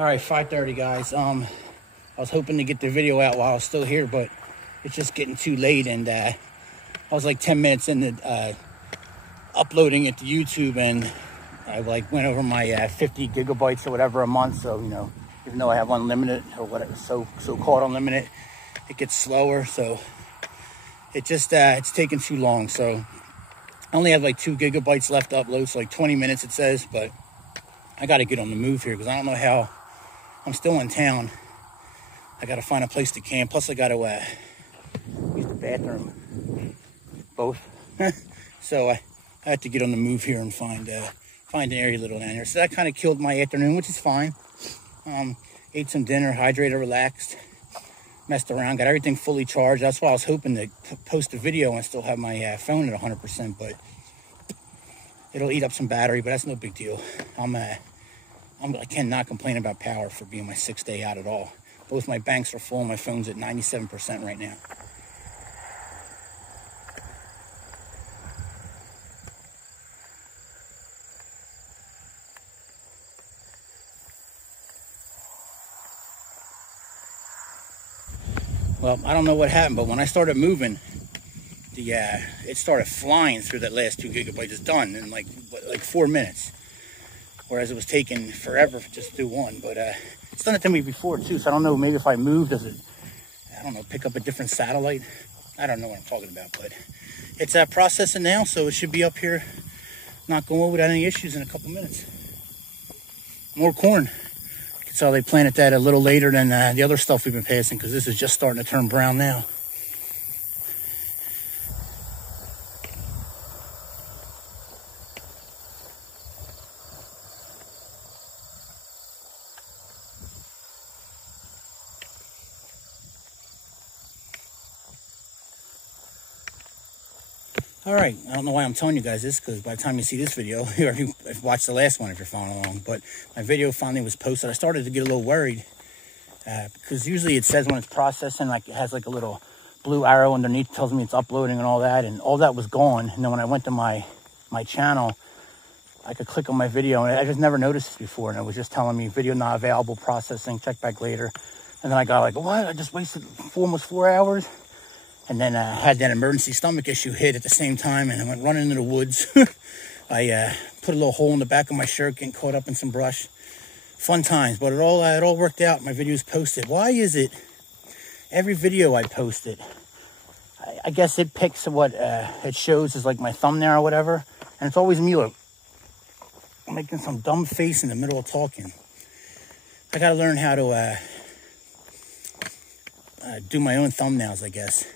All right, 5:30, guys. I was hoping to get the video out while I was still here, but it's just getting too late, and I was like 10 minutes into uploading it to YouTube, and I like went over my 50 gigabytes or whatever a month. So, you know, even though I have unlimited or whatever, so-called unlimited, it gets slower. So it just it's taking too long. So I only have like 2 gigabytes left to upload, so like 20 minutes it says, but I got to get on the move here because I don't know how. I'm still in town. I got to find a place to camp. Plus I got to use the bathroom, both. So I had to get on the move here and find an area a little down here. So that kind of killed my afternoon, which is fine. Ate some dinner, hydrated, relaxed, messed around, got everything fully charged. That's why I was hoping to post a video and still have my phone at 100%, but it'll eat up some battery, but that's no big deal. I cannot complain about power for being my 6th day out at all. Both my banks are full, my phone's at 97% right now. Well, I don't know what happened, but when I started moving, it started flying through that last 2 gigabytes. It's done in like 4 minutes. Whereas it was taking forever just to do one. But it's done it to me before too, so I don't know, maybe if I move, does it, I don't know, pick up a different satellite? I don't know what I'm talking about, but it's processing now, so it should be up here, not going without any issues in a couple minutes. More corn. You can tell they planted that a little later than the other stuff we've been passing, because this is just starting to turn brown now. All right, I don't know why I'm telling you guys this, because by the time you see this video, you already watched the last one if you're following along, but my video finally was posted. I started to get a little worried, because usually it says when it's processing, like it has like a little blue arrow underneath, tells me it's uploading and all that was gone. And then when I went to my channel, I could click on my video, and I just never noticed this before, and it was just telling me video not available, processing, check back later. And then I got like, what? I just wasted almost 4 hours. And then I had that emergency stomach issue hit at the same time, and I went running into the woods. I put a little hole in the back of my shirt, getting caught up in some brush. Fun times, but it all worked out. My video's posted. Why is it every video I post it, I guess it picks what it shows as like my thumbnail or whatever, and it's always me like making some dumb face in the middle of talking. I gotta learn how to do my own thumbnails, I guess.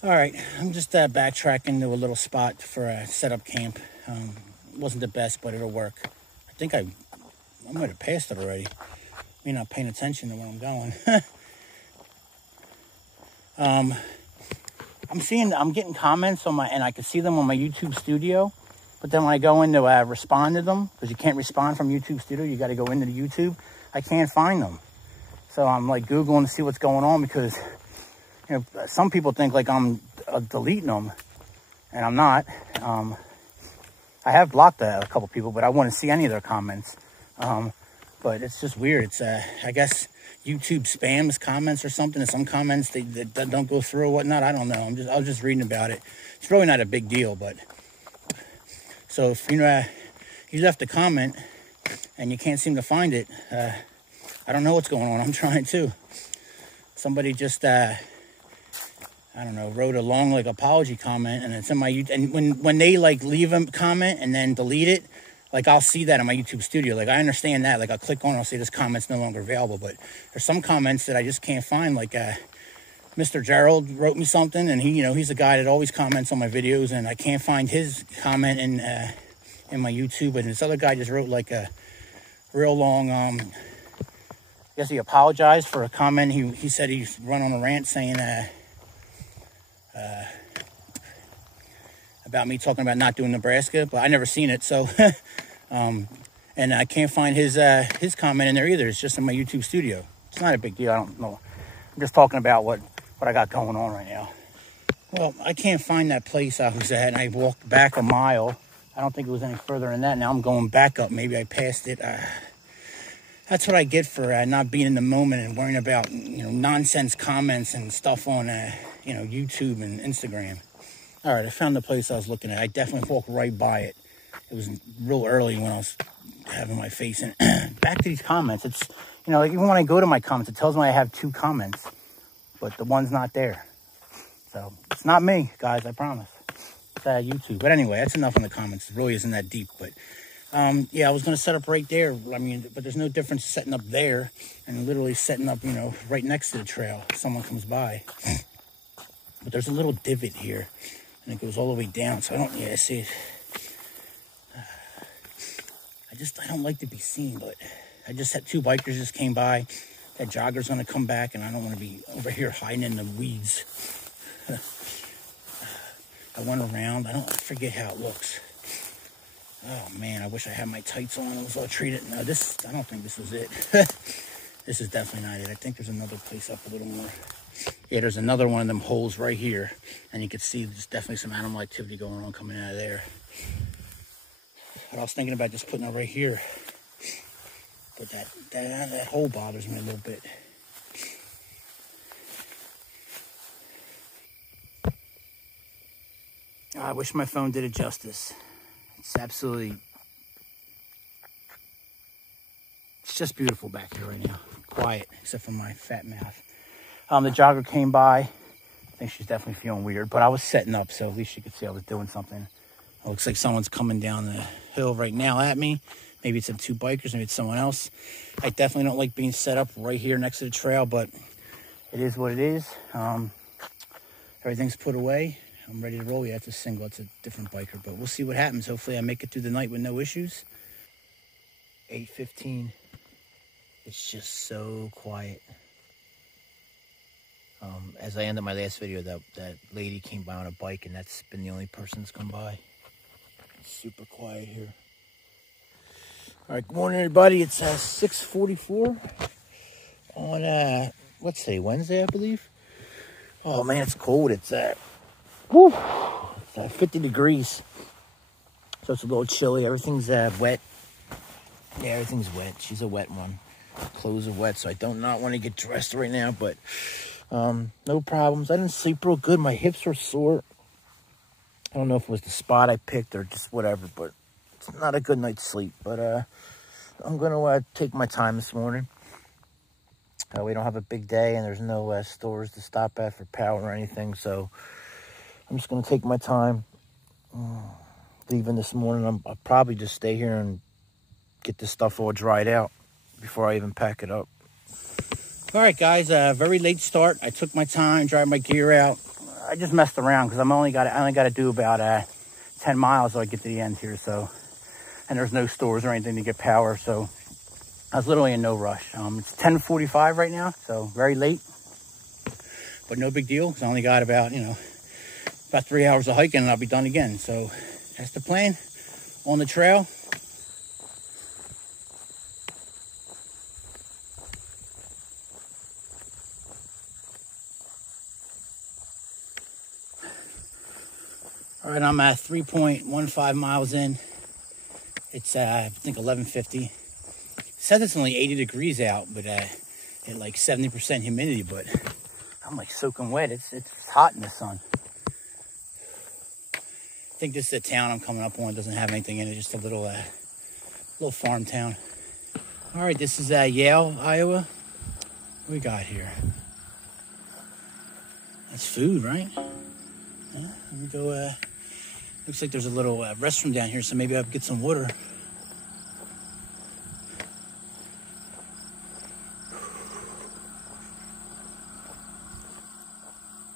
All right, I'm just backtracking to a little spot for a setup camp. Wasn't the best, but it'll work. I think I might have passed it already. Me not paying attention to where I'm going. I'm getting comments on and I can see them on my YouTube Studio, but then when I go in to respond to them, because you can't respond from YouTube Studio, you got to go into the YouTube, I can't find them. So I'm like Googling to see what's going on, because you know, some people think like I'm deleting them, and I'm not. I have blocked a couple people, but I wouldn't see any of their comments. But it's just weird. It's I guess YouTube spams comments or something, and some comments that don't go through or whatnot. I don't know. I was just reading about it. It's really not a big deal, but so if you left a comment and you can't seem to find it, I don't know what's going on. I'm trying to. Somebody just I don't know, wrote a long like apology comment, and it's in my YouTube. And when they like leave a comment and then delete it, like I'll see that in my YouTube Studio. Like I understand that. Like I'll click on it, I'll say this comment's no longer available. But there's some comments that I just can't find. Like Mr. Gerald wrote me something, and he's a guy that always comments on my videos, and I can't find his comment in my YouTube. And this other guy just wrote like a real long I guess he apologized for a comment. He said he's run on a rant saying about me talking about not doing Nebraska, but I never seen it. So, and I can't find his comment in there either. It's just in my YouTube Studio. It's not a big deal. I don't know. I'm just talking about what I got going on right now. Well, I can't find that place I was at, and I walked back a mile. I don't think it was any further than that. Now I'm going back up. Maybe I passed it. That's what I get for not being in the moment and worrying about, nonsense comments and stuff on, YouTube and Instagram. All right, I found the place I was looking at. I definitely walked right by it. It was real early when I was having my face in. Back to these comments. It's, even when I go to my comments, it tells me I have 2 comments, but the one's not there. So it's not me, guys, I promise. It's YouTube. But anyway, that's enough in the comments. It really isn't that deep, but yeah, I was going to set up right there. I mean, but there's no difference setting up there and literally setting up, right next to the trail if someone comes by. But there's a little divot here, and it goes all the way down. So I don't, yeah, see it. I don't like to be seen, but I just had 2 bikers just came by. That jogger's going to come back, and I don't want to be over here hiding in the weeds. I went around. I forget how it looks. Oh, man, I wish I had my tights on. I was all treated. No, I don't think this was it. This is definitely not it. I think there's another place up a little more. Yeah, there's another one of them holes right here. And you can see there's definitely some animal activity going on coming out of there. But I was thinking about just putting it right here. But that hole bothers me a little bit. Oh, I wish my phone did it justice. It's just beautiful back here right now. Quiet, except for my fat mouth. The jogger came by. I think she's definitely feeling weird, but I was setting up, so at least she could see I was doing something. It looks like someone's coming down the hill right now at me. Maybe it's 2 bikers, maybe it's someone else. I definitely don't like being set up right here next to the trail, but it is what it is. Everything's put away. I'm ready to roll. Yeah, it's a single. It's a different biker, but we'll see what happens. Hopefully I make it through the night with no issues. 8:15. It's just so quiet. As I ended my last video, that lady came by on a bike, and that's been the only person that's come by. It's super quiet here. All right, good morning, everybody. It's 6:44 on, let's say Wednesday, I believe. Oh, man, it's cold. It's, whew, it's 50 degrees. So it's a little chilly. Everything's wet. Yeah, everything's wet. She's a wet one. Clothes are wet, so I do not want to get dressed right now, but no problems. I didn't sleep real good. My hips were sore. I don't know if it was the spot I picked or just whatever, but it's not a good night's sleep. But I'm going to take my time this morning. We don't have a big day, and there's no stores to stop at for power or anything, so I'm just going to take my time. Leaving this morning, I'll probably just stay here and get this stuff all dried out before I even pack it up. All right, guys, very late start. I took my time, dried my gear out. I just messed around because I only got to do about 10 miles till I get to the end here. So, and there's no stores or anything to get power, so I was literally in no rush. It's 10:45 right now, so very late, but no big deal because I only got about 3 hours of hiking and I'll be done again. So that's the plan on the trail. All right, I'm at 3.15 miles in. It's, I think, 11:50. It says it's only 80 degrees out, but at like 70% humidity, but I'm like soaking wet. It's hot in the sun. I think this is the town I'm coming up on. It doesn't have anything in it, just a little farm town. All right, this is Yale, Iowa. What we got here? That's food, right? Yeah, let me go, looks like there's a little restroom down here, so maybe I'll get some water.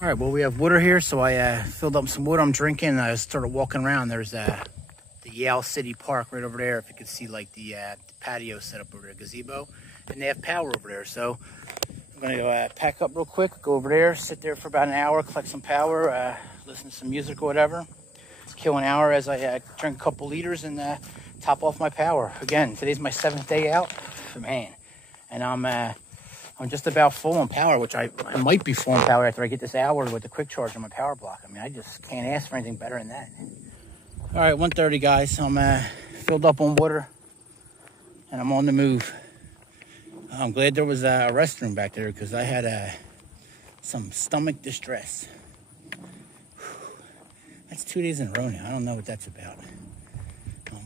All right, well, we have water here, so I filled up some water. I'm drinking, and I started walking around. There's the Yale City Park right over there. If you can see, like, the patio set up over there, gazebo, and they have power over there. So I'm going to go pack up real quick, go over there, sit there for about an hour, collect some power, listen to some music or whatever. Kill an hour as I drink a couple liters and top off my power. Again, today's my 7th day out, man, and I'm just about full on power, which I might be full on power after I get this hour with the quick charge on my power block. I mean, I just can't ask for anything better than that. All right, 1:30, guys. I'm filled up on water, and I'm on the move. I'm glad there was a restroom back there because I had some stomach distress. That's 2 days in a row now. I don't know what that's about.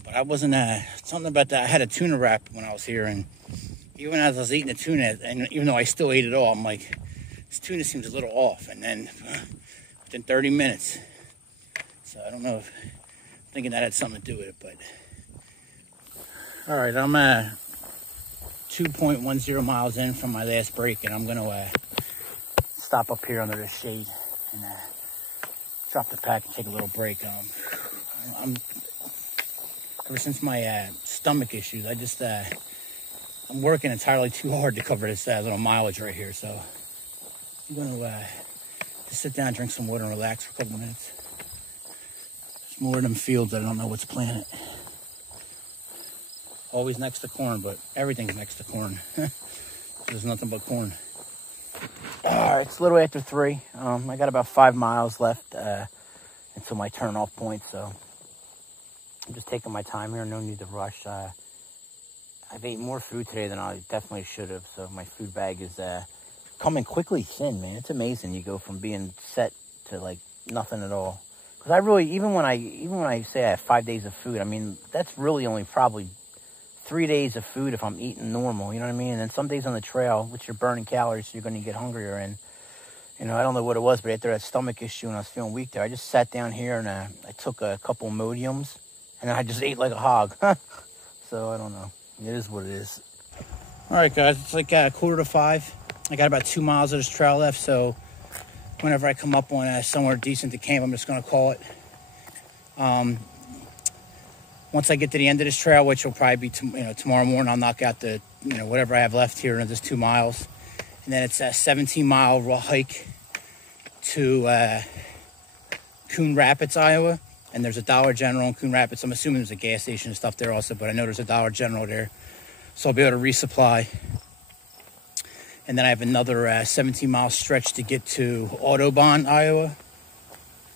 But I wasn't, something about that. I had a tuna wrap when I was here, and even as I was eating the tuna, and even though I still ate it all, I'm like, this tuna seems a little off. And then within 30 minutes, so I don't know if, thinking that had something to do with it, but. All right, I'm 2.10 miles in from my last break, and I'm gonna stop up here under the shade and drop the pack and take a little break. I'm ever since my stomach issues, I just I'm working entirely too hard to cover this little mileage right here. So I'm gonna just sit down, drink some water, and relax for a couple minutes. There's more of them fields that I don't know what's planted. Always next to corn, but everything's next to corn. There's nothing but corn. All right, it's a little after 3. I got about 5 miles left until my turn-off point, so I'm just taking my time here. No need to rush. I've ate more food today than I definitely should have, so my food bag is coming quickly thin, man. It's amazing. You go from being set to like nothing at all. Because I really, even when I say I have 5 days of food, I mean that's really only probably 3 days of food if I'm eating normal, you know what I mean? And then some days on the trail, which you're burning calories, so you're going to get hungrier. And, you know, I don't know what it was, but after that stomach issue and I was feeling weak there, I just sat down here and I took a couple Imodiums, and I just ate like a hog. So, I don't know. It is what it is. All right, guys, it's like 4:45. I got about 2 miles of this trail left, so whenever I come up on somewhere decent to camp, I'm just going to call it. Once I get to the end of this trail, which will probably be tomorrow morning, I'll knock out the whatever I have left here in this 2 miles, and then it's a 17-mile hike to Coon Rapids, Iowa. And there's a Dollar General in Coon Rapids. I'm assuming there's a gas station and stuff there also, but I know there's a Dollar General there, so I'll be able to resupply. And then I have another 17-mile stretch to get to Audubon, Iowa,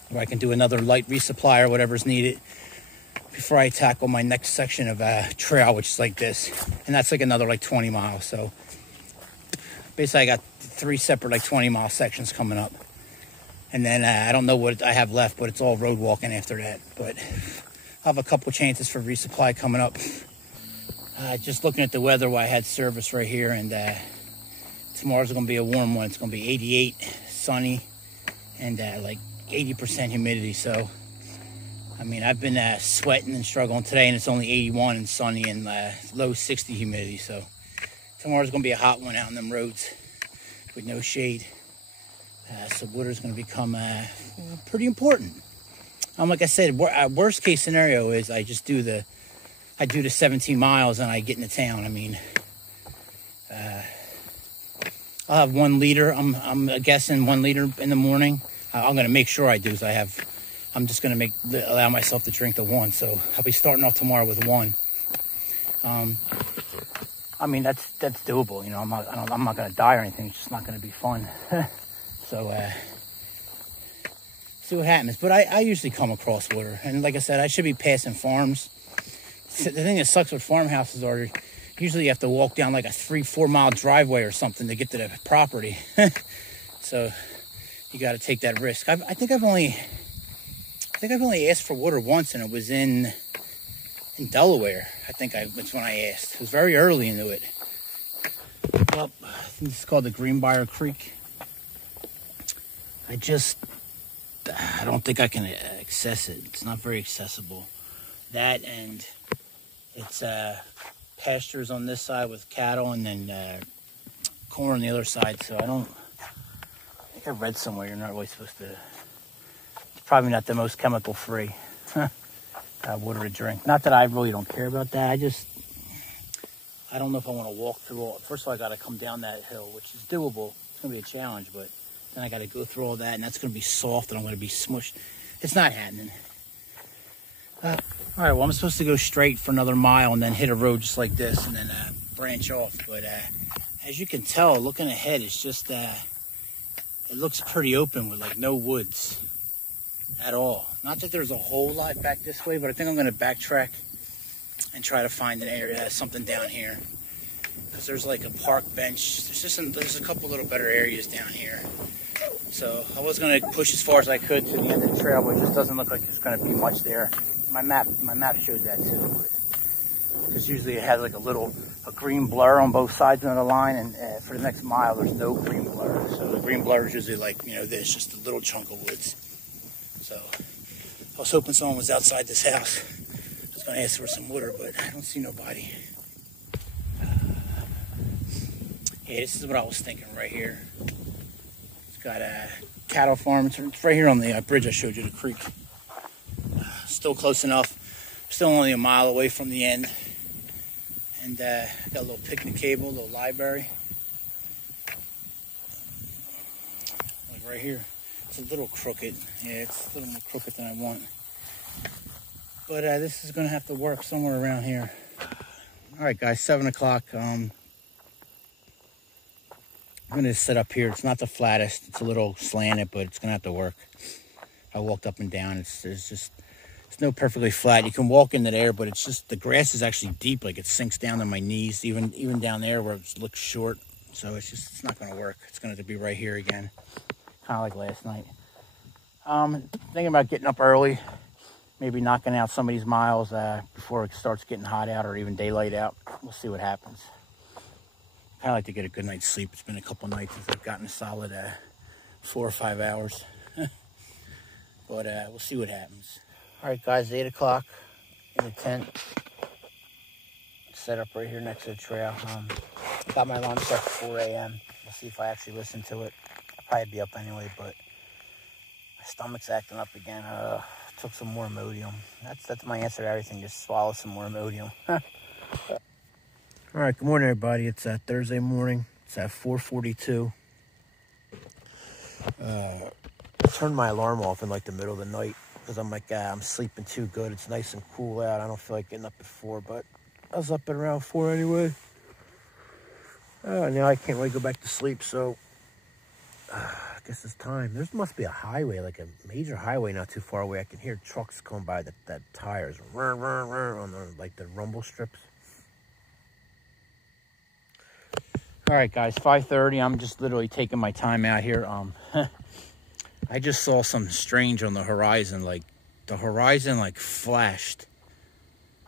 where I can do another light resupply or whatever's needed before I tackle my next section of trail, which is like this. And that's like another like 20 miles. So basically I got 3 separate like 20-mile sections coming up. And then I don't know what I have left, but it's all road walking after that. But I'll have a couple chances for resupply coming up. Just looking at the weather while I had service right here, and tomorrow's going to be a warm one. It's going to be 88, sunny, and like 80% humidity. So I mean, I've been sweating and struggling today, and it's only 81 and sunny and low 60 humidity. So tomorrow's going to be a hot one out on them roads with no shade. So water's going to become pretty important. Like I said, worst case scenario is I do the 17 miles and I get into town. I mean, I'll have 1 liter. I'm guessing 1 liter in the morning. I'm going to make sure I do. So I'm just going to allow myself to drink the 1. So I'll be starting off tomorrow with 1. I mean, that's doable. You know, I'm not going to die or anything. It's just not going to be fun. So see what happens. But I usually come across water, and like I said, I should be passing farms. The thing that sucks with farmhouses are usually you have to walk down like a 3-4 mile driveway or something to get to the property. So you got to take that risk. I think I've only asked for water once, and it was in Delaware. That's when I asked. It was very early into it. Well, I think this is called the Greenbrier Creek. I don't think I can access it. It's not very accessible. That, and it's pastures on this side with cattle, and then corn on the other side. So I think I read somewhere you're not really supposed to. It's probably not the most chemical free water to drink. Not that I really don't care about that. I don't know if I want to walk through all. First of all, I got to come down that hill, which is doable. It's going to be a challenge, but then I got to go through all that, and that's going to be soft, and I'm going to be smushed. It's not happening. All right, well, I'm supposed to go straight for another mile and then hit a road just like this and then branch off. But as you can tell, looking ahead, it's just, it looks pretty open with like no woods at all. Not that there's a whole lot back this way, but I think I'm going to backtrack and try to find an area, something down here. because there's like a park bench. There's a couple little better areas down here. So I was going to push as far as I could to the end of the trail, but it just doesn't look like there's going to be much there. My map shows that too. Because usually it has like a green blur on both sides of the line, and for the next mile there's no green blur. So the green blur is usually like, you know, this, just a little chunk of woods. So I was hoping someone was outside this house. I was going to ask for some water, but I don't see nobody. Yeah, this is what I was thinking right here. It's got a cattle farm. It's right here on the bridge I showed you, the creek. Still close enough. Still only a mile away from the end. And got a little picnic table, a little library. Like right here. It's a little crooked. Yeah, it's a little more crooked than I want. But this is going to have to work somewhere around here. All right, guys, 7 o'clock. I'm going to sit up here. It's not the flattest. It's a little slanted, but it's going to have to work. I walked up and down. It's no perfectly flat. You can walk into there, but it's just, the grass is actually deep. Like it sinks down to my knees, even down there where it looks short. So it's not going to work. It's going to be right here again, kind of like last night. Thinking about getting up early, maybe knocking out some of these miles before it starts getting hot out or even daylight out. We'll see what happens. I like to get a good night's sleep. It's been a couple nights since I've gotten a solid 4 or 5 hours. But we'll see what happens. All right, guys, 8 o'clock in the tent. Set up right here next to the trail. Got my alarm set for 4 a.m. We'll see if I actually listen to it. I'll probably be up anyway, but my stomach's acting up again. Took some more Imodium. That's my answer to everything. Just swallow some more Imodium. All right, good morning, everybody. It's Thursday morning. It's at 4:42. I turned my alarm off in like the middle of the night because I'm like, I'm sleeping too good. It's nice and cool out. I don't feel like getting up at 4, but I was up at around 4 anyway. Now I can't really go back to sleep, so I guess it's time. There must be a highway, like a major highway not too far away. I can hear trucks going by that tires on the rumble strips. All right, guys, 5:30. I'm just literally taking my time out here. I just saw something strange on the horizon. Like the horizon like flashed.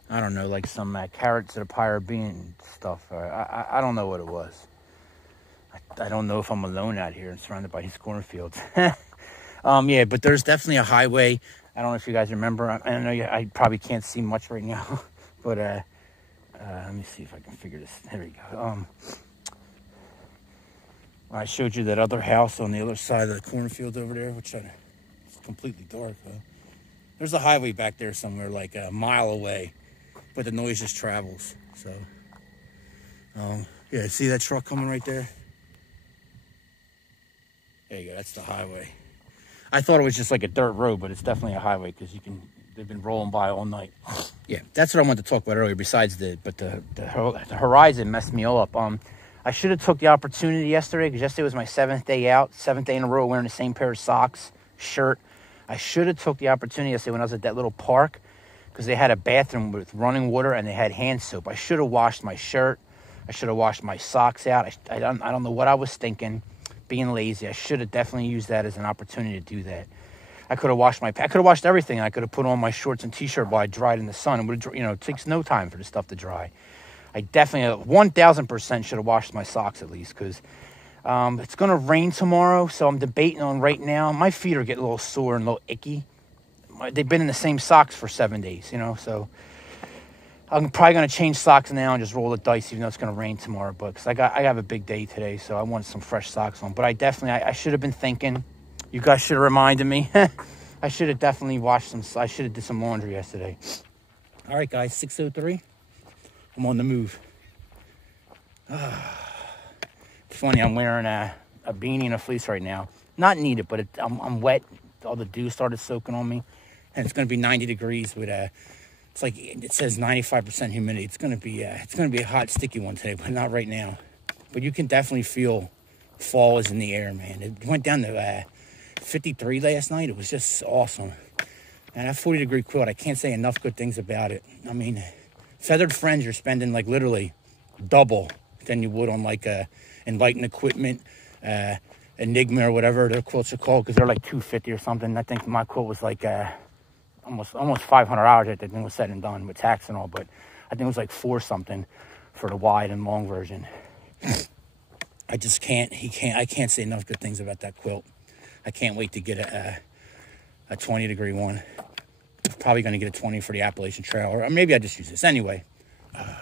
I don't know, like some carrots of the pirate bean stuff. I don't know what it was. I don't know if I'm alone out here and surrounded by these cornfields. Yeah, but there's definitely a highway. I don't know if you guys remember. I know I probably can't see much right now, but let me see if I can figure this. There we go. I showed you that other house on the other side of the cornfield over there, which it's completely dark. There's a highway back there somewhere, like a mile away, but the noise just travels. So, yeah, see that truck coming right there? There you go, that's the highway. I thought it was just like a dirt road, but it's definitely a highway because they've been rolling by all night. Yeah, that's what I wanted to talk about earlier. Besides the horizon messed me all up. I should have took the opportunity yesterday because yesterday was my 7th day out, 7th day in a row wearing the same pair of socks, shirt. I should have took the opportunity yesterday when I was at that little park because they had a bathroom with running water and they had hand soap. I should have washed my shirt. I should have washed my socks out. I don't know what I was thinking, being lazy. I should have definitely used that as an opportunity to do that. I could have washed everything. I could have put on my shorts and t-shirt while I dried in the sun. It takes no time for the stuff to dry. I definitely 1,000% should have washed my socks at least because it's going to rain tomorrow. So I'm debating on right now. My feet are getting a little sore and a little icky. They've been in the same socks for 7 days, so I'm probably going to change socks now and just roll the dice even though it's going to rain tomorrow. But because I have a big day today, so I wanted some fresh socks on. But I should have been thinking. You guys should have reminded me. I should have definitely I should have did some laundry yesterday. All right, guys, 6:03. I'm on the move. It's funny, I'm wearing a beanie and a fleece right now. Not needed, but I'm wet. All the dew started soaking on me. And it's going to be 90 degrees with it's like it says 95% humidity. It's going to be a hot, sticky one today, but not right now. But you can definitely feel fall is in the air, man. It went down to 53 last night. It was just awesome. And that 40-degree quilt, I can't say enough good things about it. I mean, Feathered Friends, you're spending like literally double than you would on like Enlightened Equipment, Enigma or whatever their quilts are called, because they're like $250 or something. I think my quilt was like almost $500 if the thing was said and done with tax and all, but I think it was like $4 something for the wide and long version. I just can't, I can't say enough good things about that quilt. I can't wait to get a 20 degree one. I'm probably going to get a 20 for the Appalachian Trail, or maybe I just use this anyway. I'll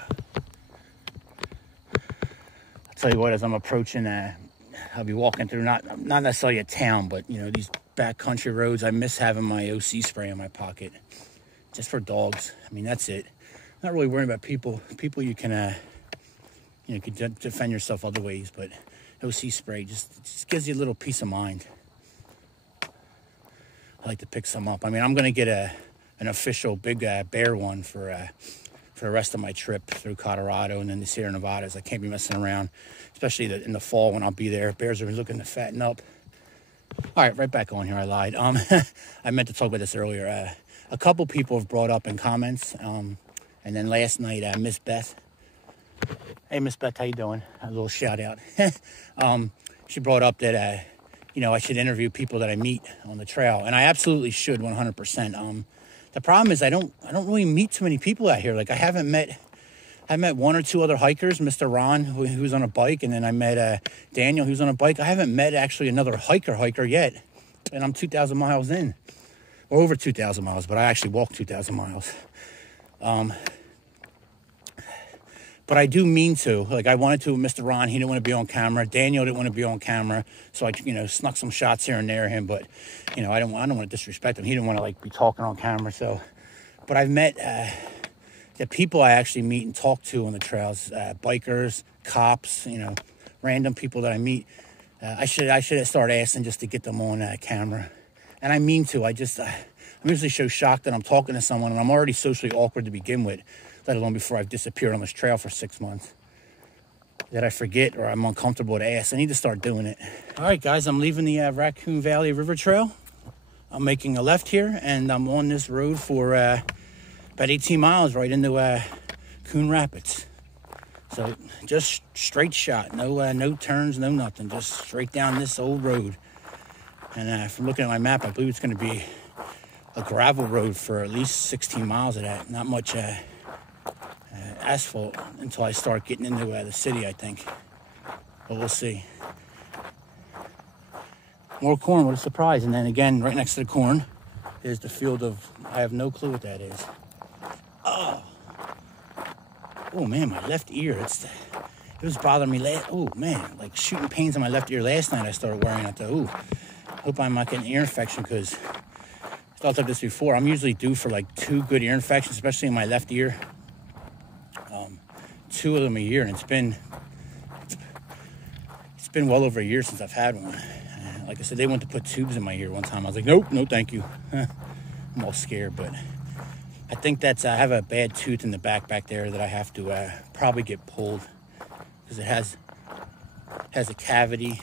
tell you what, as I'm approaching, I'll be walking through not necessarily a town, but you know, these backcountry roads. I miss having my OC spray in my pocket, just for dogs. I mean, that's it. Not really worrying about people. People you can you know, can defend yourself other ways, but OC spray just gives you a little peace of mind. I like to pick some up. I mean, I'm gonna get an official big bear one for the rest of my trip through Colorado and then the Sierra Nevadas. I can't be messing around, especially in the fall when I'll be there. Bears are looking to fatten up. All right, right back on here. I lied. I meant to talk about this earlier. A couple people have brought up in comments, and then last night, Miss Beth. Hey, Miss Beth, how you doing? A little shout out. She brought up that you know, I should interview people that I meet on the trail, and I absolutely should, 100%. The problem is I don't really meet too many people out here. Like I met one or two other hikers, Mr. Ron, who's on a bike, and then I met Daniel, who's on a bike. I haven't met actually another hiker yet, and I'm 2,000 miles in, or over 2,000 miles, but I actually walked 2,000 miles. But I do mean to. Like I wanted to with Mr. Ron. He didn't want to be on camera. Daniel didn't want to be on camera. So I, you know, snuck some shots here and there of him. But, you know, I don't want to disrespect him. He didn't want to like be talking on camera. So, but I've met the people I actually meet and talk to on the trails, bikers, cops, you know, random people that I meet. I should start asking just to get them on camera. And I mean to. I'm usually so shocked that I'm talking to someone and I'm already socially awkward to begin with, let alone before I've disappeared on this trail for 6 months, that I forget or I'm uncomfortable to ask. I need to start doing it. All right, guys, I'm leaving the Raccoon Valley River Trail. I'm making a left here, and I'm on this road for about 18 miles right into Coon Rapids. So just straight shot, no turns, no nothing, just straight down this old road. And from looking at my map, I believe it's going to be a gravel road for at least 16 miles of that. Not much asphalt until I start getting into the city, I think. But we'll see. More corn, what a surprise. And then again, right next to the corn is the field of, I have no clue what that is. Oh man, my left ear, it was bothering me oh man, like shooting pains in my left ear last night. I started worrying. I thought, hope I'm not getting an ear infection, because I thought of this before. I'm usually due for like 2 good ear infections, especially in my left ear. 2 of them a year, and it's been well over a year since I've had one. Like I said, they went to put tubes in my ear one time. I was like, nope, no thank you. I'm all scared, but I think that's, I have a bad tooth in the back there that I have to probably get pulled, because it has a cavity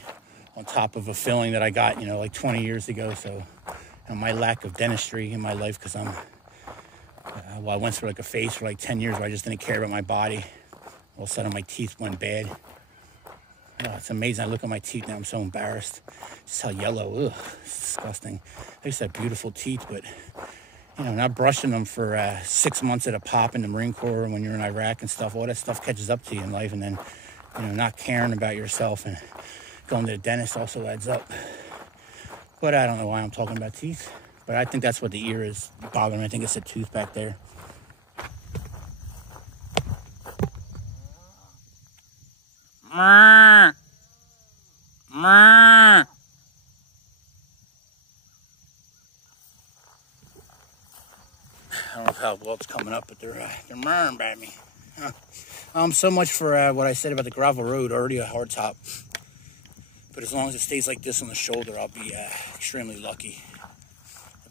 on top of a filling that I got, you know, like 20 years ago. So, you know, my lack of dentistry in my life, because I went through like a phase for like 10 years where I just didn't care about my body. All of a sudden my teeth went bad. Oh, it's amazing. I look at my teeth now, I'm so embarrassed. Just how yellow, it's disgusting. I used to have beautiful teeth, but you know, not brushing them for 6 months at a pop in the Marine Corps, and when you're in Iraq and stuff, all that stuff catches up to you in life. And then, you know, not caring about yourself and going to the dentist also adds up. But I don't know why I'm talking about teeth, but I think that's what the ear is bothering me. I think it's a tooth back there. I don't know how well it's coming up, but they're murring by me. So much for what I said about the gravel road. Already a hard top, but as long as it stays like this on the shoulder, I'll be extremely lucky.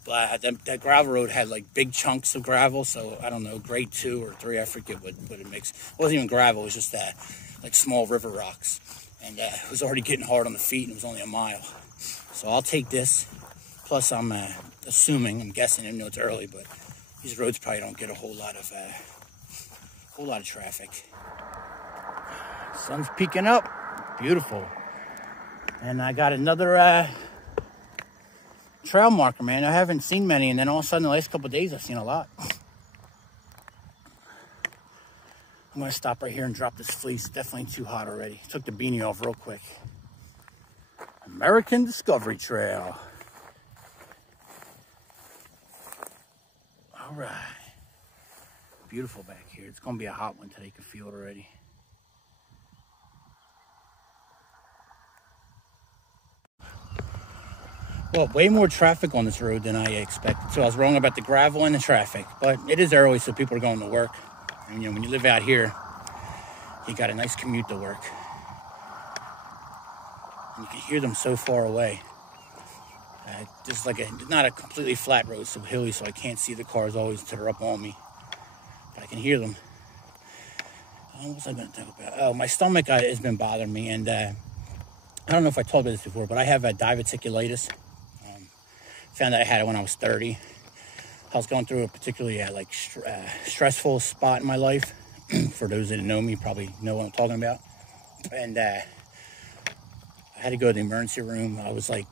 That gravel road had like big chunks of gravel, so I don't know, grade 2 or 3, I forget what it mixed. It wasn't even gravel, it was just like small river rocks, and it was already getting hard on the feet, and it was only a mile. So I'll take this. Plus, I'm guessing, I know it's early, but these roads probably don't get a whole lot of traffic. Sun's peeking up. Beautiful. And I got another trail marker, man. I haven't seen many, and then all of a sudden the last couple of days I've seen a lot. I'm gonna stop right here and drop this fleece. Definitely too hot already. Took the beanie off real quick. American Discovery Trail. All right. Beautiful back here. It's gonna be a hot one today. You can feel it already. Well, way more traffic on this road than I expected. So I was wrong about the gravel and the traffic, but it is early, so people are going to work. And you know, when you live out here, you got a nice commute to work. And you can hear them so far away. This is like not a completely flat road, so hilly, so I can't see the cars always until they're up on me. But I can hear them. What was I going to talk about? Oh, my stomach has been bothering me, and I don't know if I told you this before, but I have a diverticulitis. Found out I had it when I was 30. I was going through a particularly stressful spot in my life. For those that didn't know me, probably know what I'm talking about. And I had to go to the emergency room. I was like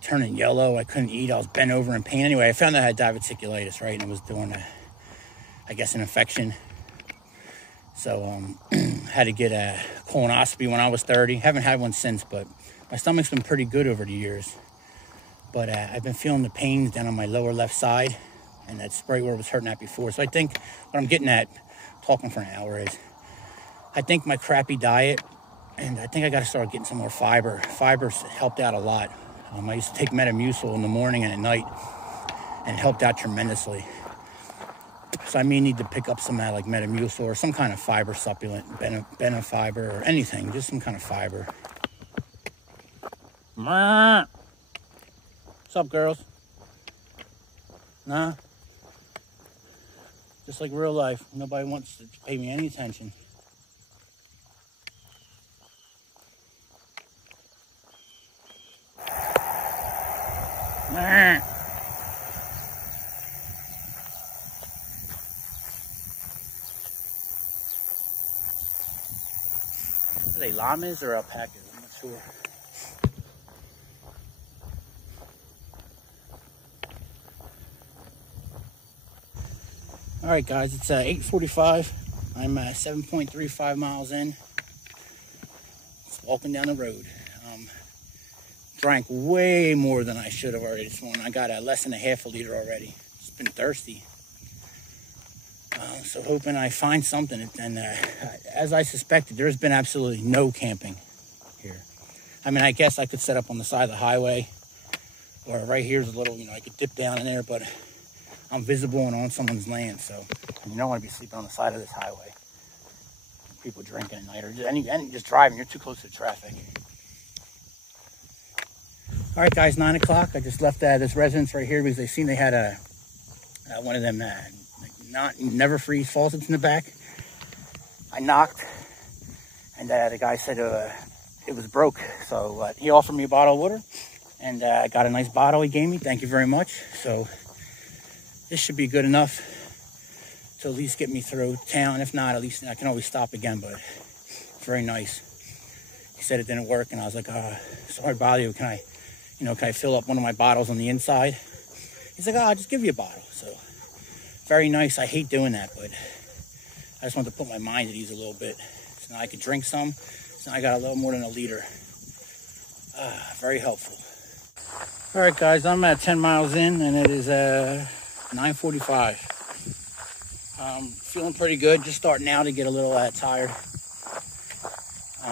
turning yellow. I couldn't eat. I was bent over in pain. Anyway, I found out I had diverticulitis, right? And it was doing I guess an infection. So had to get a colonoscopy when I was 30. Haven't had one since, but my stomach's been pretty good over the years. But I've been feeling the pains down on my lower left side, and that's right where it was hurting at before. So I think what I'm getting at, talking for an hour, is I think my crappy diet, and I think I got to start getting some more fiber. Fiber's helped out a lot. I used to take Metamucil in the morning and at night, and it helped out tremendously. So I may need to pick up some like Metamucil or some kind of fiber supplement, Benefiber or anything, just some kind of fiber. What's up, girls? Nah? Just like real life. Nobody wants to pay me any attention. Are they llamas or alpacas? I'm not sure. All right, guys, it's 8:45. I'm 7.35 miles in. Just walking down the road. Drank way more than I should have already this morning. I got less than a half a liter already. Just been thirsty. So hoping I find something. And as I suspected, there's been absolutely no camping here. I mean, I guess I could set up on the side of the highway, or right here's a little, I could dip down in there, but I'm visible and on someone's land, so you don't want to be sleeping on the side of this highway. People drinking at night, or just driving. You're too close to traffic. All right, guys, 9 o'clock. I just left this residence right here because they seen they had one of them never freeze faucets in the back. I knocked, and the guy said it was broke. So he offered me a bottle of water, and I got a nice bottle he gave me. Thank you very much. So this should be good enough to at least get me through town. If not, at least I can always stop again, but it's very nice. He said it didn't work, and I was like, sorry to bother you. Can I fill up one of my bottles on the inside? He's like, I'll just give you a bottle. So very nice. I hate doing that, but I just wanted to put my mind at ease a little bit. So now I could drink some. So now I got a little more than a liter. Very helpful. All right, guys, I'm at 10 miles in, and it is 9:45. Feeling pretty good. Just starting now to get a little tired.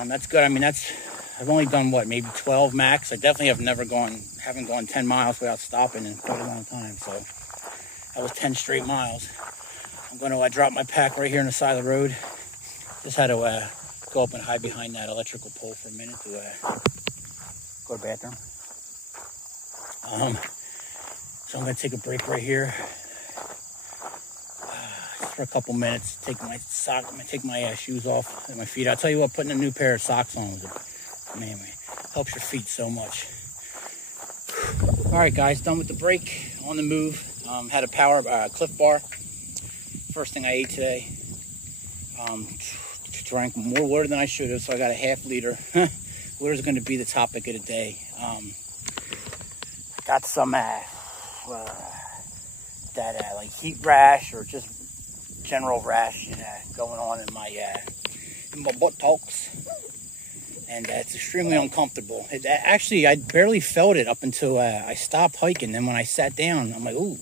That's good. I mean, I've only done maybe 12 max. I definitely haven't gone 10 miles without stopping in quite a long time. So that was 10 straight miles. I'm going to drop my pack right here on the side of the road. Just had to go up and hide behind that electrical pole for a minute to go to the bathroom. So I'm going to take a break right here for a couple minutes. Take my shoes off and my feet. I'll tell you what, putting a new pair of socks on man, helps your feet so much. All right, guys, done with the break. On the move. Had a power Cliff Bar. First thing I ate today. drank more water than I should have, so I got a ½ liter. Water is going to be the topic of the day. Got some like heat rash or just general rash going on in my buttocks, and it's extremely uncomfortable. Actually, I barely felt it up until I stopped hiking. Then when I sat down, I'm like, ooh.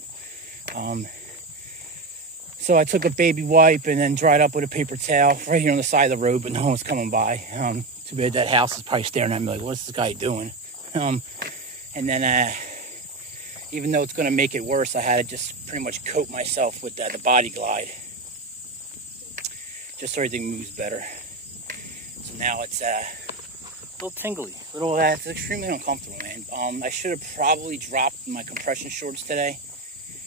So I took a baby wipe and then dried up with a paper towel right here on the side of the road, but no one's coming by. Too bad that house is probably staring at me like, what's this guy doing? And then even though it's going to make it worse, I had to just pretty much coat myself with the Body Glide, just so everything moves better. So now it's a little tingly, it's extremely uncomfortable, man. I should have probably dropped my compression shorts today,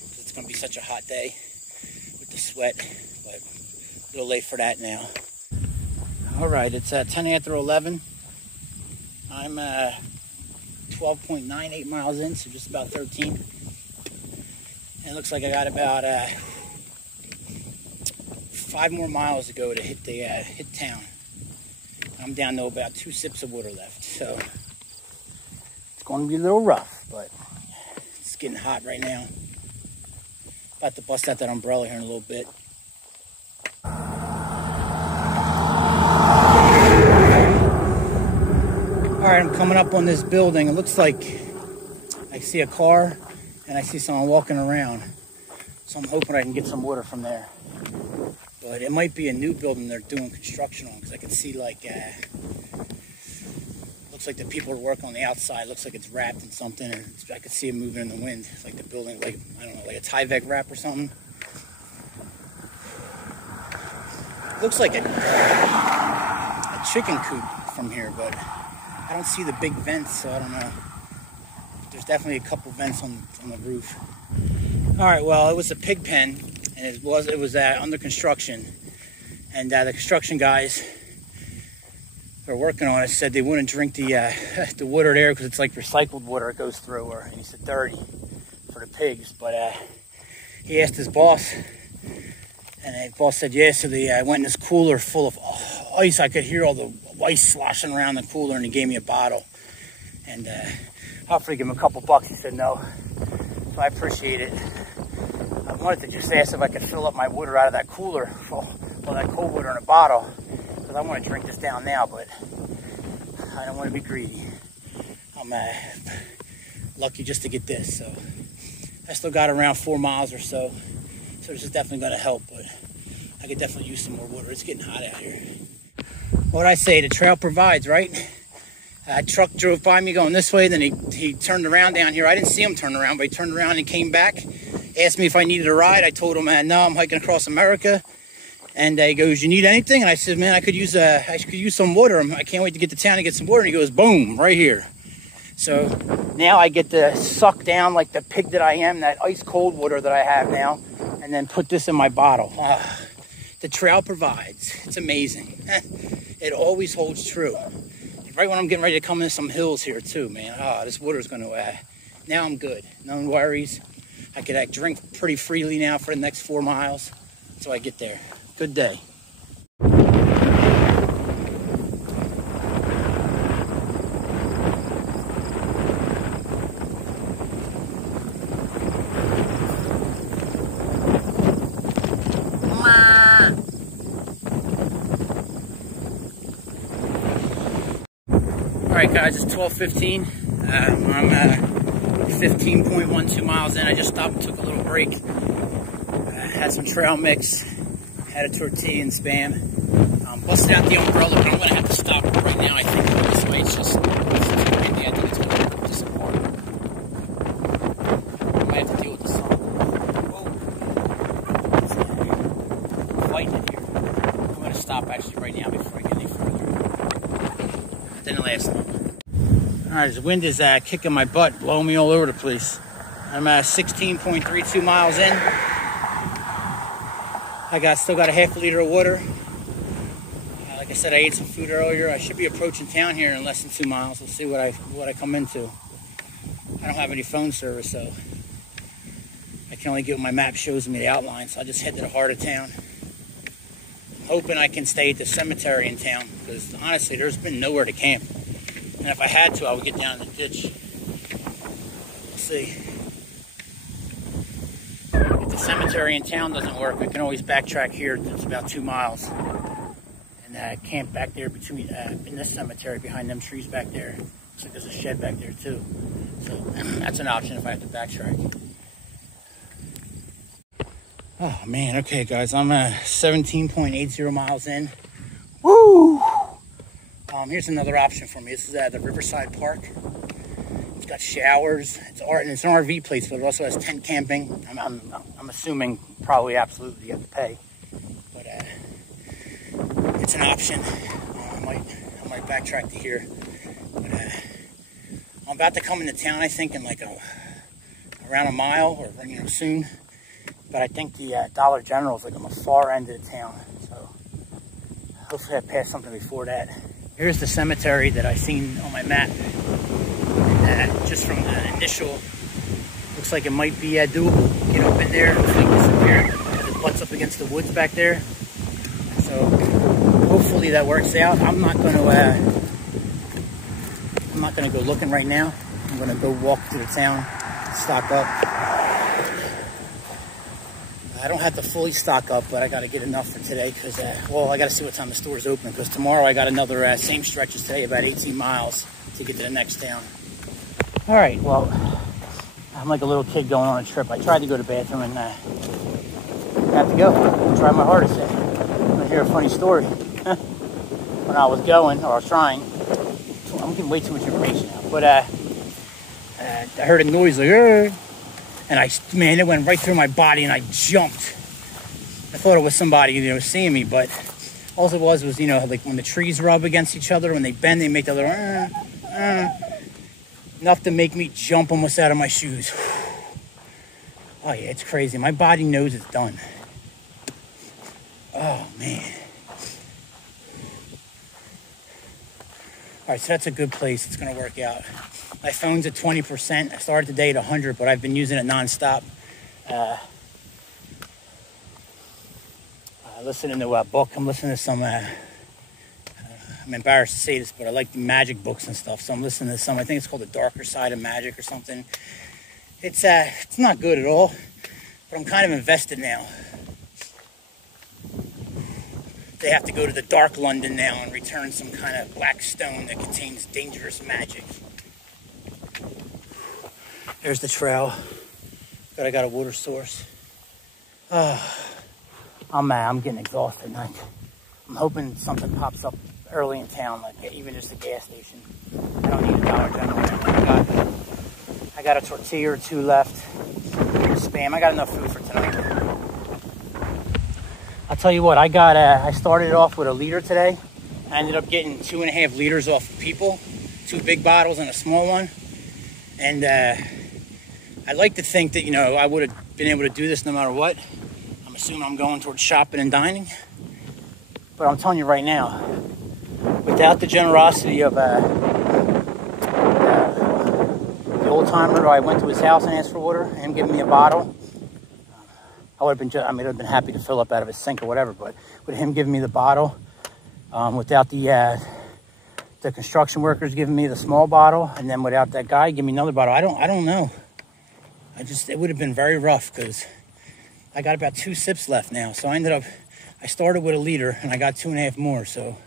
because it's going to be such a hot day with the sweat, but a little late for that now. All right, it's 10 after 11. I'm 12.98 miles in, so just about 13. And it looks like I got about 5 more miles to go to hit town. I'm down to about 2 sips of water left, so it's going to be a little rough, but it's getting hot right now. About to bust out that umbrella here in a little bit. All right, I'm coming up on this building. It looks like I see a car and I see someone walking around. So I'm hoping I can get some water from there. But it might be a new building they're doing construction on, because I can see looks like the people are working on the outside. Looks like it's wrapped in something, and I could see it moving in the wind. It's like the building, like, I don't know, like a Tyvek wrap or something. Looks like a chicken coop from here, but I don't see the big vents, so I don't know. There's definitely a couple vents on the roof. All right, well, it was a pig pen, and it was under construction. And the construction guys who are working on it said they wouldn't drink the water there because it's like recycled water it goes through, and he said dirty for the pigs. But he asked his boss, and his boss said yeah. So they went in this cooler full of ice. I could hear all the ice sloshing around the cooler, and he gave me a bottle. And I offered to give him a couple bucks. He said no, so I appreciate it. I wanted to just ask if I could fill up my water out of that cooler, well, that cold water in a bottle, because I want to drink this down now, but I don't want to be greedy. I'm lucky just to get this, so I still got around 4 miles or so, so this is definitely going to help, but I could definitely use some more water. It's getting hot out here. What'd I say? The trail provides, right? A truck drove by me going this way, then he turned around down here. I didn't see him turn around, but he turned around and came back, asked me if I needed a ride. I told him, no, I'm hiking across America. And he goes, you need anything? And I said, man, I could use some water. I can't wait to get to town and get some water. And he goes, boom, right here. So now I get to suck down like the pig that I am, that ice cold water that I have now, and then put this in my bottle. The trail provides. It's amazing. It always holds true. Right when I'm getting ready to come in some hills here too, man. This water is going to, now I'm good. No worries. I could drink pretty freely now for the next 4 miles until I get there. Good day. All right, guys, it's 12:15. I'm 15.12 miles in. I just stopped and took a little break. Had some trail mix, had a tortilla and Spam. Busted out the umbrella, but I'm going to have to stop right now. I think this way it's just windy. I think it's going to rip this apart. I might have to deal with the sun. Whoa. It's fighting it here. I'm going to stop actually right now before I get any further. That didn't last long. All right, the wind is kicking my butt, blowing me all over the place. I'm 16.32 miles in. I still got a ½ liter of water. Like I said, I ate some food earlier. I should be approaching town here in less than 2 miles. We'll see what I come into. I don't have any phone service, so I can only get what my map shows me the outline. So I'll just head to the heart of town. hoping I can stay at the cemetery in town, because honestly, there's been nowhere to camp. And if I had to, I would get down in the ditch. We'll see. If the cemetery in town doesn't work, we can always backtrack here. It's about 2 miles. And camp back there between in this cemetery behind them trees back there. Looks like there's a shed back there too. So that's an option if I have to backtrack. Oh man, okay guys, I'm 17.80 miles in. Woo! Here's another option for me. This is the Riverside Park. It's got showers. It's an RV place, but it also has tent camping. I'm assuming probably absolutely you have to pay, but it's an option. I might backtrack to here, but I'm about to come into town. I think in like around a mile or soon. But I think the Dollar General is like on the far end of the town, so hopefully I pass something before that. Here's the cemetery that I seen on my map. Just from the initial, looks like it might be doable. Get up in there, hopefully disappear. It butts up against the woods back there. So hopefully that works out. I'm not gonna go looking right now. I'm gonna go walk through the town, stock up. I don't have to fully stock up, but I got to get enough for today because, well, I got to see what time the store's open, because tomorrow I got another same stretch as today, about 18 miles to get to the next town. All right, well, I'm like a little kid going on a trip. I tried to go to the bathroom and had to go. Try my hardest there. I'm going to hear a funny story. When I was going, or I was trying, I'm getting way too much information now, but I heard a noise like, and man, it went right through my body, and I jumped. I thought it was somebody, seeing me, but all it was, like when the trees rub against each other, when they bend, they make that little, enough to make me jump almost out of my shoes. Oh yeah, it's crazy. My body knows it's done. Oh man. All right, so that's a good place. It's gonna work out. My phone's at 20%. I started the day at 100, but I've been using it nonstop. Listening to a book. I'm listening to some, I'm embarrassed to say this, but I like the magic books and stuff. So I'm listening to some, I think it's called The Darker Side of Magic or something. It's not good at all, but I'm kind of invested now. They have to go to the dark London now and return some kind of black stone that contains dangerous magic. There's the trail, but I got a water source. I'm getting exhausted. I'm hoping something pops up early in town, like even just a gas station. I don't need a Dollar General. I got a tortilla or two left. Spam. I got enough food for tonight. I'll tell you what, I started off with 1 liter today. I ended up getting 2.5 liters off of people, 2 big bottles and a small one. And I like to think that, I would have been able to do this no matter what. I'm assuming I'm going towards shopping and dining. But I'm telling you right now, without the generosity of the old timer, I went to his house and asked for water, and him giving me a bottle, I would have been, I'd have been happy to fill up out of his sink or whatever, but with him giving me the bottle, without the construction workers giving me the small bottle, and then without that guy giving me another bottle, I don't know. It would have been very rough, because I got about 2 sips left now. So I started with 1 liter, and I got 2.5 more, so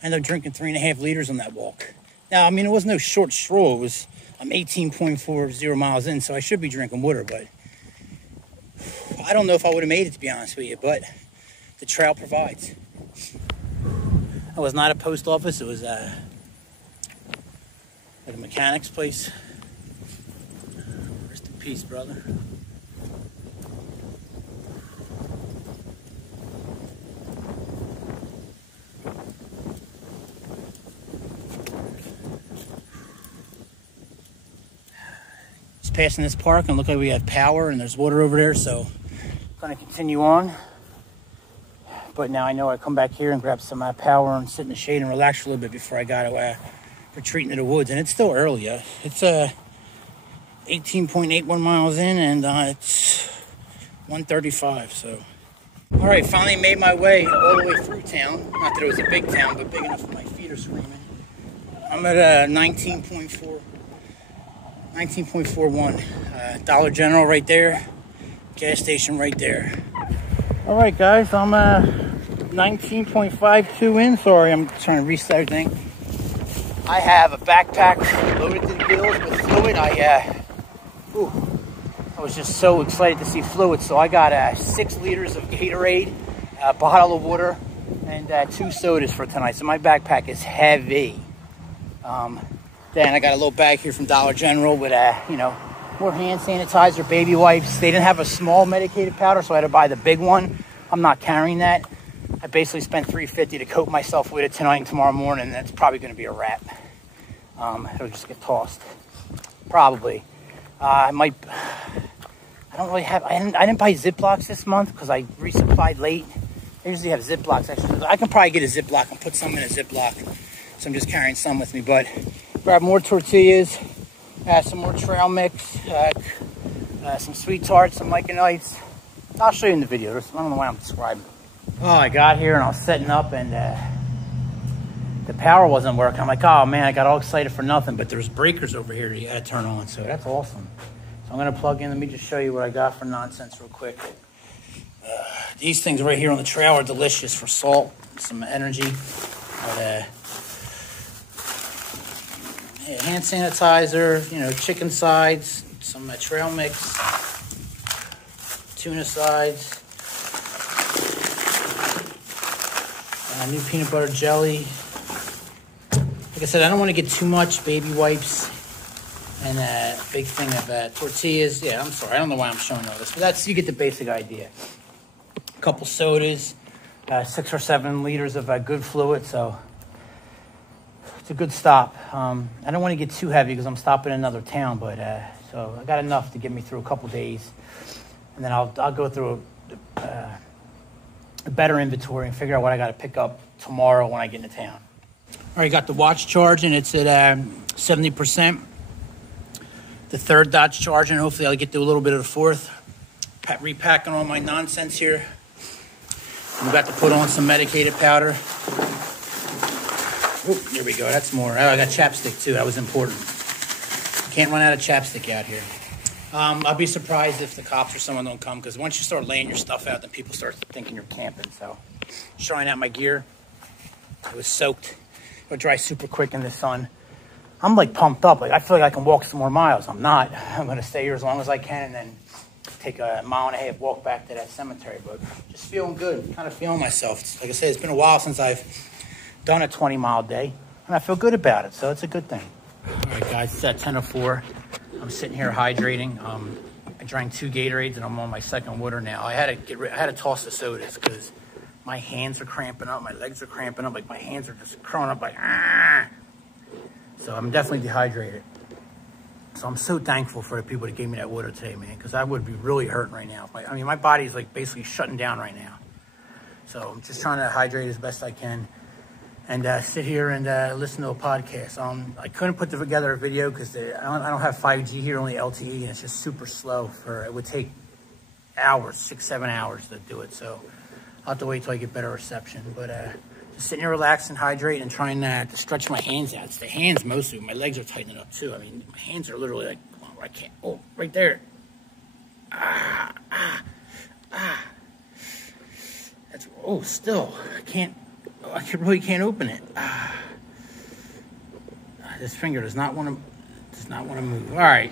I ended up drinking 3.5 liters on that walk. Now, it was no short straw. I'm 18.40 miles in, so I should be drinking water, but I don't know if I would have made it, to be honest with you, but the trail provides. It was not a post office. It was like a mechanic's place. Rest in peace, brother. Just passing this park, and look like we have power, and there's water over there, so I'm going to continue on. But now I know I come back here and grab some power and sit in the shade and relax for a little bit before I got to retreat into the woods. And it's still early. It's 18.81 miles in, and it's 1:35. So All right, finally made my way all the way through town. Not that it was a big town, but big enough for my feet are screaming. I'm at a 19.41. Dollar General right there. Gas station right there. All right, guys, I'm 19.52 in. Sorry, I'm trying to reset everything. I have a backpack loaded to the gills with fluid. I was just so excited to see fluid, so I got 6 liters of Gatorade, a bottle of water, and 2 sodas for tonight. So my backpack is heavy. Then I got a little bag here from Dollar General with, you know, more hand sanitizer, baby wipes. They didn't have a small medicated powder, so I had to buy the big one. I'm not carrying that. I basically spent $3.50 to coat myself with it tonight and tomorrow morning. And that's probably going to be a wrap. It'll just get tossed, probably. I don't really have. I didn't buy Ziplocs this month because I resupplied late. I usually have Ziplocs extra. I can probably get a Ziploc and put some in a Ziploc. So I'm just carrying some with me. But grab more tortillas, some more trail mix, some sweet tarts, some Myconites. I'll show you in the video. I don't know why I'm describing. Oh, I got here and I was setting up and the power wasn't working. I'm like, oh man, I got all excited for nothing. But there's breakers over here that you gotta turn on. So that's awesome. So I'm gonna plug in. Let me just show you what I got for nonsense real quick. These things right here on the trail are delicious for salt, some energy. But, yeah, hand sanitizer, you know, chicken sides, some trail mix, tuna sides, new peanut butter jelly. Like I said, I don't want to get too much. Baby wipes and a big thing of tortillas. Yeah, I'm sorry. I don't know why I'm showing all this, but that's, you get the basic idea. A couple sodas, 6 or 7 liters of good fluid, so it's a good stop. I don't want to get too heavy because I'm stopping in another town, but so I got enough to get me through a couple days, and then I'll go through a better inventory and figure out what I got to pick up tomorrow when I get into town. All right, got the watch charging. It's at 70%. The third dot's charging. Hopefully I'll get to a little bit of the fourth. Repacking all my nonsense here. I'm about to put on some medicated powder. Oh, there we go. That's more. Oh, I got chapstick too. That was important. Can't run out of chapstick out here. I'll be surprised if the cops or someone don't come, because once you start laying your stuff out, then people start thinking you're camping. So, showing out my gear. It was soaked. It'll dry super quick in the sun. I'm like pumped up. Like I feel like I can walk some more miles. I'm not. I'm gonna stay here as long as I can, and then take a 1.5 mile walk back to that cemetery. But just feeling good. Kind of feeling myself. Like I said, it's been a while since I've done a 20-mile day, and I feel good about it. So it's a good thing. All right, guys. It's at 10:04. I'm sitting here hydrating. I drank 2 Gatorades and I'm on my second water now. I had to toss the sodas because my hands are cramping up, my legs are cramping up, like my hands are just curling up like, ah. So I'm definitely dehydrated. So I'm so thankful for the people that gave me that water today, man, because I would be really hurting right now. I mean, my body's like basically shutting down right now. So I'm just trying to hydrate as best I can. And sit here and listen to a podcast. I couldn't put together a video because I don't have 5G here, only LTE, and it's just super slow. It would take hours, 6-7 hours to do it. So I'll have to wait till I get better reception. But just sitting here relaxing, hydrating, and trying to stretch my hands out. It's the hands mostly. My legs are tightening up too. I mean, my hands are literally like, oh, I can't. Oh, right there. Ah. That's, oh, still, I can't. I really can't open it. This finger does not want to move. All right,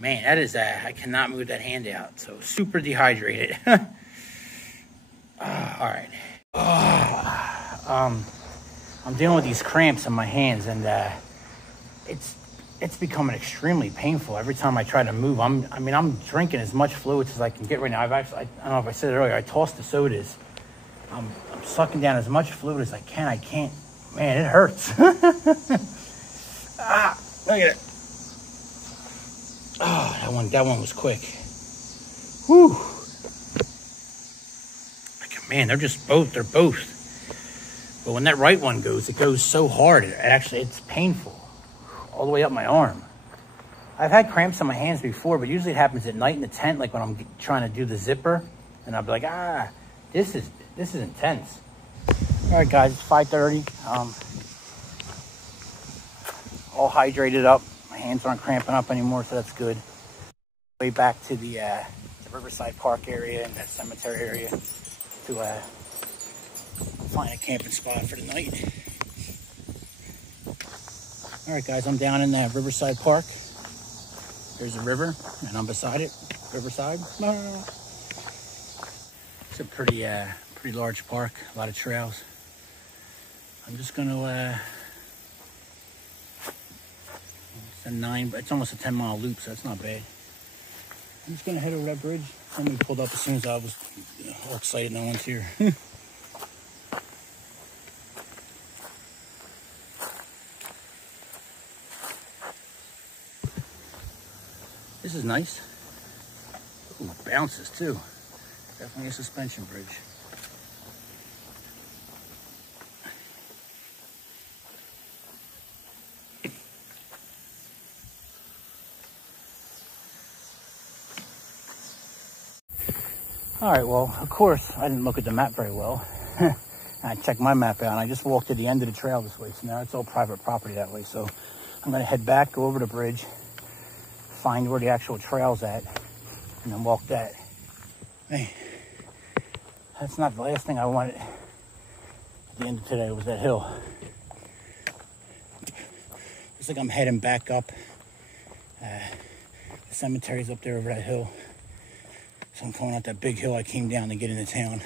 man, that is I cannot move that hand out. So super dehydrated. All right. I'm dealing with these cramps in my hands, and it's becoming extremely painful every time I try to move. I'm drinking as much fluids as I can get right now. I don't know if I said it earlier. I tossed the sodas. I'm sucking down as much fluid as I can. I can't, man, it hurts. Look at it. Oh, that one was quick. Whew. Man, they're both. But when that right one goes, it goes so hard. It's painful all the way up my arm. I've had cramps in my hands before, but usually it happens at night in the tent, like when I'm trying to do the zipper, and I'll be like, this is intense. All right, guys, it's 5:30. All hydrated up. My hands aren't cramping up anymore, so that's good. Way back to the Riverside Park area and that cemetery area to find a camping spot for the night. All right, guys, I'm down in Riverside Park. There's a river, and I'm beside it. Riverside. It's a pretty large park. A lot of trails. I'm just gonna. It's almost a 10-mile loop, so that's not bad. I'm just gonna head over that bridge. Somebody pulled up as soon as I was all excited. No one's here. This is nice. Ooh, bounces too. Definitely a suspension bridge. All right, well, of course, I didn't look at the map very well. I checked my map out, and I just walked to the end of the trail this way. So now it's all private property that way. So I'm going to head back, go over the bridge, find where the actual trail's at, and then walk that. Hey, that's not the last thing I wanted at the end of today was that hill. Looks like I'm heading back up. The cemetery's up there over that hill. So I'm coming up that big hill I came down to get into town.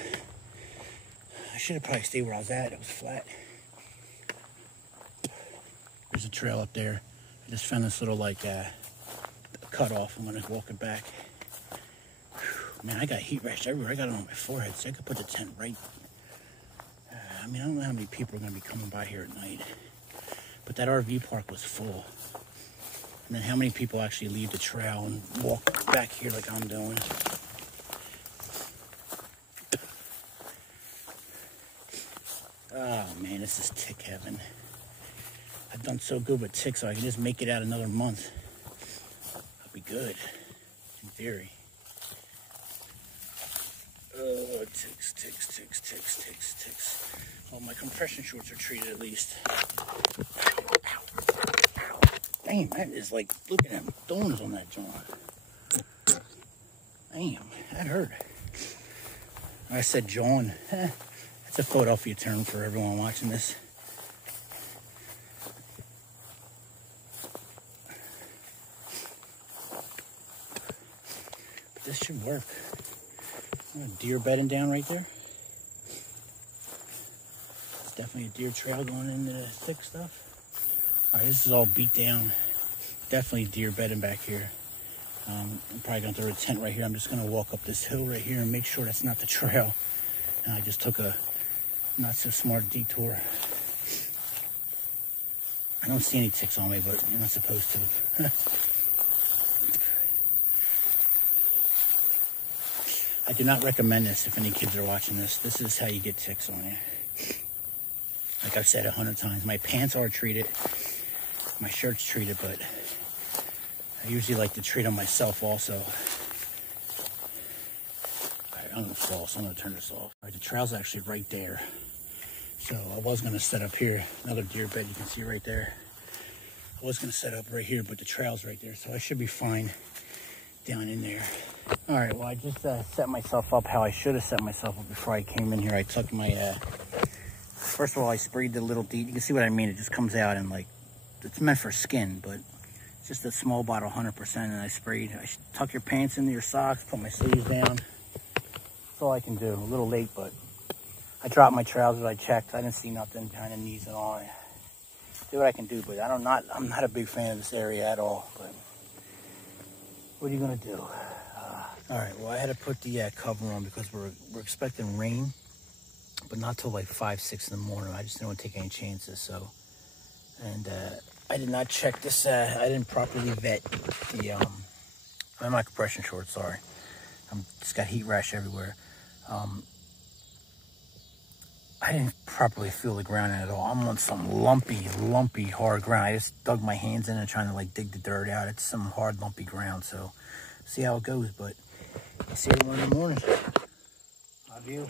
I should have probably stayed where I was at. It was flat. There's a trail up there. I just found this little like cut off. I'm gonna walk it back. Whew, man, I got heat rash everywhere. I got it on my forehead, so I could put the tent right. I mean, I don't know how many people are gonna be coming by here at night, but that RV park was full. And then how many people actually leave the trail and walk back here like I'm doing? Oh man, this is tick heaven. I've done so good with ticks, so I can just make it out another month. I'll be good, in theory. Oh, ticks, ticks, ticks, ticks, ticks, ticks. Well, my compression shorts are treated at least. Ow, ow. Damn, that is like, look at them thorns on that joint. Damn, that hurt. I said John. It's a Philadelphia term for everyone watching this. But this should work. A deer bedding down right there. It's definitely a deer trail going into the thick stuff. All right, this is all beat down. Definitely deer bedding back here. I'm probably going to throw a tent right here. I'm just going to walk up this hill right here and make sure that's not the trail. And I just took a not so smart detour. I don't see any ticks on me, but you're not supposed to. I do not recommend this if any kids are watching this. This is how you get ticks on you. Like I've said 100 times, my pants are treated, my shirt's treated, but I usually like to treat them myself also. All right, I'm gonna fall, so I'm gonna turn this off. All right, the trail's actually right there. So I was gonna set up here, another deer bed you can see right there. I was gonna set up right here, but the trail's right there, so I should be fine down in there. All right, well, I just set myself up how I should have set myself up before I came in here. I took my, first of all, I sprayed the little DEET. You can see what I mean. It just comes out and like, it's meant for skin, but it's just a small bottle, 100%, and I sprayed. I should tuck your pants into your socks, put my sleeves down. That's all I can do. A little late, but I dropped my trousers. I checked. I didn't see nothing behind the knees and all. Do what I can do, but I'm not a big fan of this area at all. But what are you gonna do? All right. Well, I had to put the cover on because we're expecting rain, but not till like 5, 6 in the morning. I just didn't want to take any chances. So, and I did not check this. I didn't properly vet the my compression shorts. Sorry, I'm just got heat rash everywhere. I didn't properly feel the ground at all. I'm on some lumpy, hard ground. I just dug my hands in and trying to like dig the dirt out. It's some hard, lumpy ground. So see how it goes. But I'll see everyone in the morning. My view.